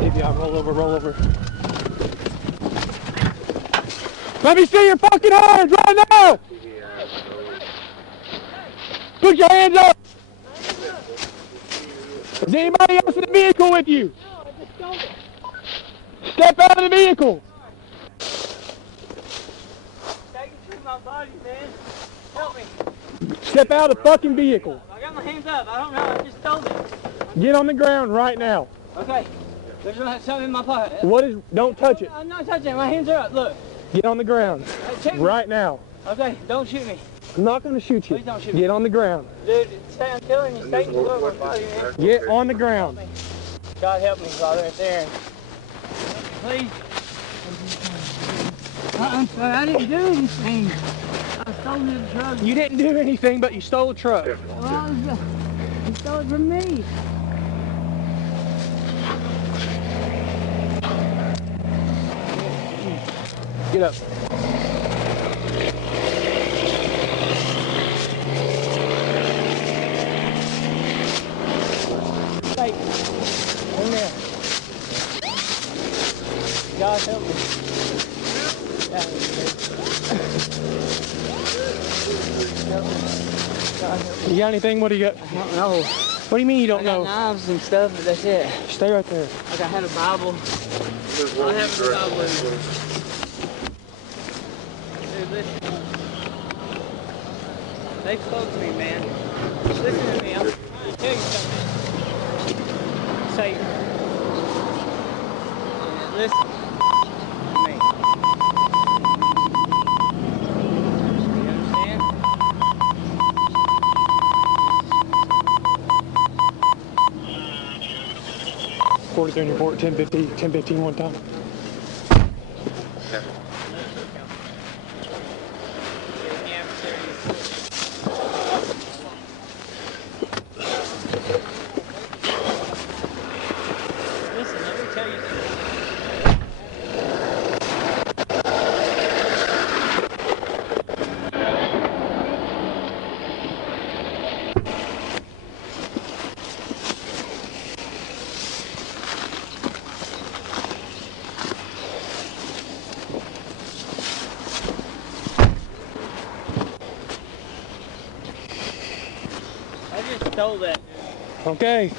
TBI, roll over, roll over. Let me see your fucking hands right now! Put your hands up! Is anybody else in the vehicle with you? No, I just stole it. Step out of the vehicle! Taking to my body, man. Help me. Step out of the fucking vehicle. I got my hands up. I don't know. I just stole it. Get on the ground right now. Okay. There's something in my pocket. What is, don't touch it. I'm not touching it. My hands are up. Look. Get on the ground. Right now. Okay, don't shoot me. I'm not going to shoot you. Please don't shoot me. Get on the ground. Dude, I'm telling you, stay to my body, man. Get on the ground. God help me, Father, it's Aaron. Please. I'm sorry, I didn't do anything. I stole his truck. You didn't do anything, but you stole a truck. Well, he stole it from me. Get up. Hey, in there. God help me. God help me. You got anything? What do you got? I don't know. What do you mean you don't I got know? knives and stuff, but that's it. Stay right there. Like I had a Bible. I have a Bible with me. Dude, listen. They spoke to me, man. Listen to me. I'm trying to tell you something. Say, listen to me. You understand? 43 Newport, 1015 one time. Listen, let me tell you something. I just stole that. Okay.